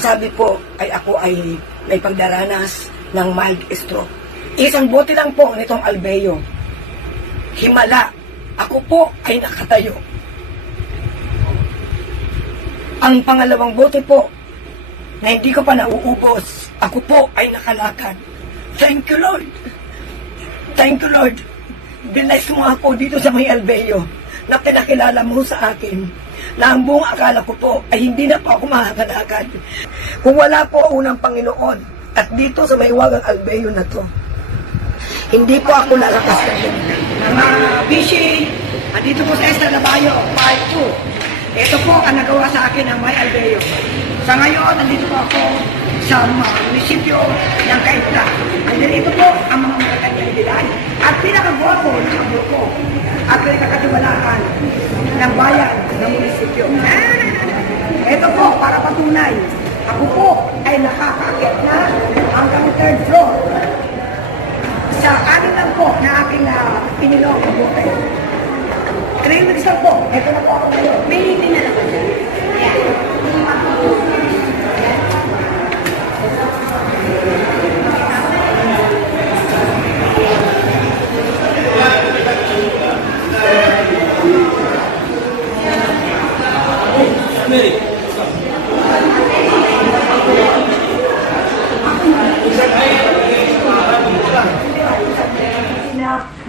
sabi po ay ako ay may pagdaranas ng mild stroke. Isang bote lang po nitong Albeo. Himala, ako po ay nakatayo. Ang pangalawang bote po, na hindi ko pa nauubos, ako po ay nakalakad. Thank you, Lord. Thank you, Lord. Bless mo ako dito sa may Albeo na pinakilala mo sa akin na ang buong akala ko po ay hindi na po ako makakalakad. Kung wala po unang Panginoon at dito sa may wagang Albeo na to, hindi po ako lalakas ng ganito. Mga fishing, andito po sa Estrada Bayo, part 2. Ito po ang nagawa sa akin ng may Albeo. Sa ngayon, nandito po ako sa munisipyo ng Cainta. Andito ito po ang mga kanyalidad at pinakagwapo ng kaburo at pinakakatiwalaan ng bayan ng munisipyo. Ito po, para patunay, ako po ay nakakakit na hanggang 3rd floor. Sa anin lang po na aking pinilong ang buhay. 3 weeks lang po, ito na po ako ngayon. May meeting na naman siya.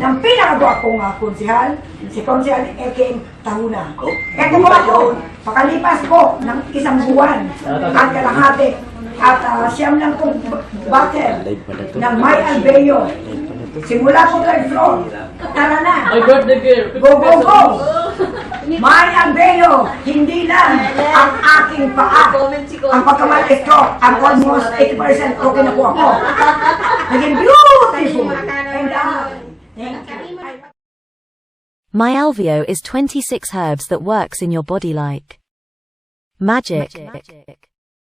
Ng pinakagwapong konsihal, si Konsihal Eking Tahuna. Ito po ako, pakalipas po ng isang buwan at kalahati at siyam lang pong battle ng May Albeo. Simula po 3rd floor. Tara na! Go, go, go! May Albeo, hindi lang ang aking paa. Ang pagkamalis ko, ang almost 80% okay na po ako. Naging beautiful! And MyAlveo is 26 herbs that works in your body like magic.